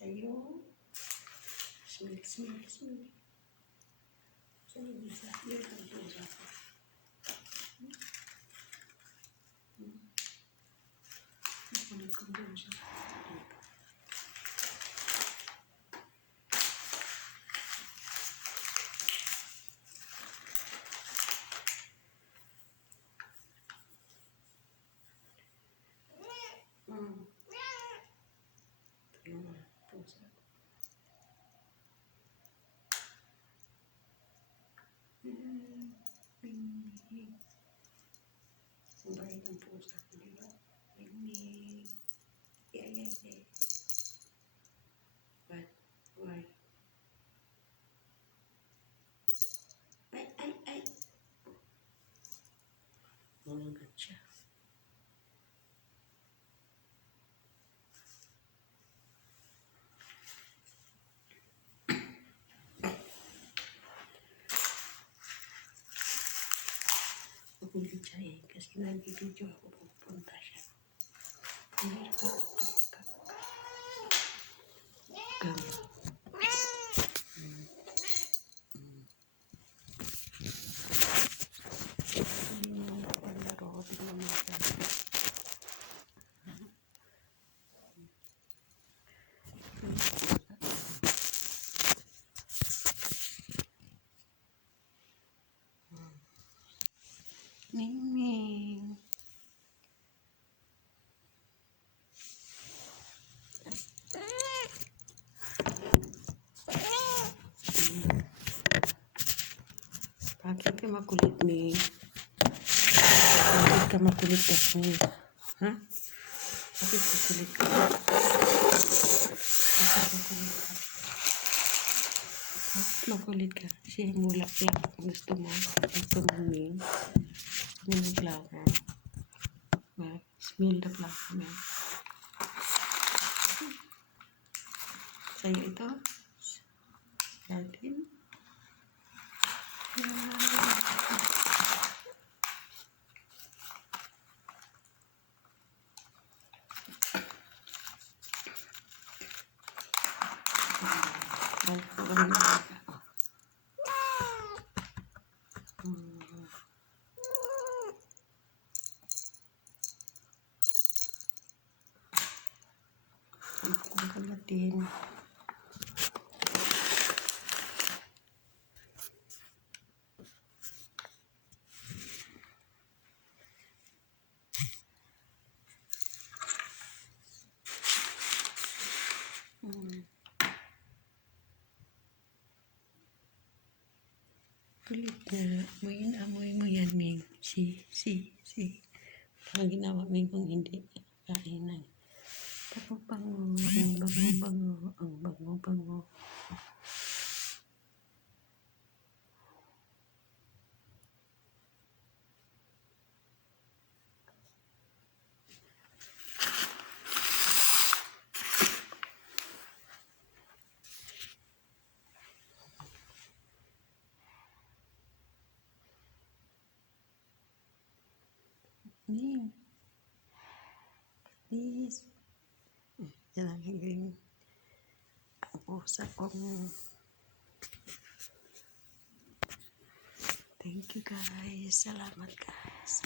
Sa'yo. Smell. Sa'yo, isa. Yun ang pusa ko. Nakulit kong pusa. Ito yung pusa ko. Bing. Ang bait ng pusa ko, di ba? Bing. Yeah. But, why? Ay. Mamagat siya. Makulit siya eh. Kasi nag-video ako, pupunta siya. Ming. Bakit ka makulit, Ming? Bakit ka makulit kasi? Ha? Bakit makulit ka? Bakit makulit ka? Kasi mulaklak. Gusto mo, Ming? Smell the flower. Well, smell the flower, Ming. Sa'yo ito? Natin? Ang kalatin. Kulit na. Amoy mo yan, Ming. Si. Parang ginawa, Ming, kung hindi kainan. Pero bango. Ang bango. Ming. Please. Yan ang hiling. Ang pusa ko. Thank you, guys. Salamat, guys.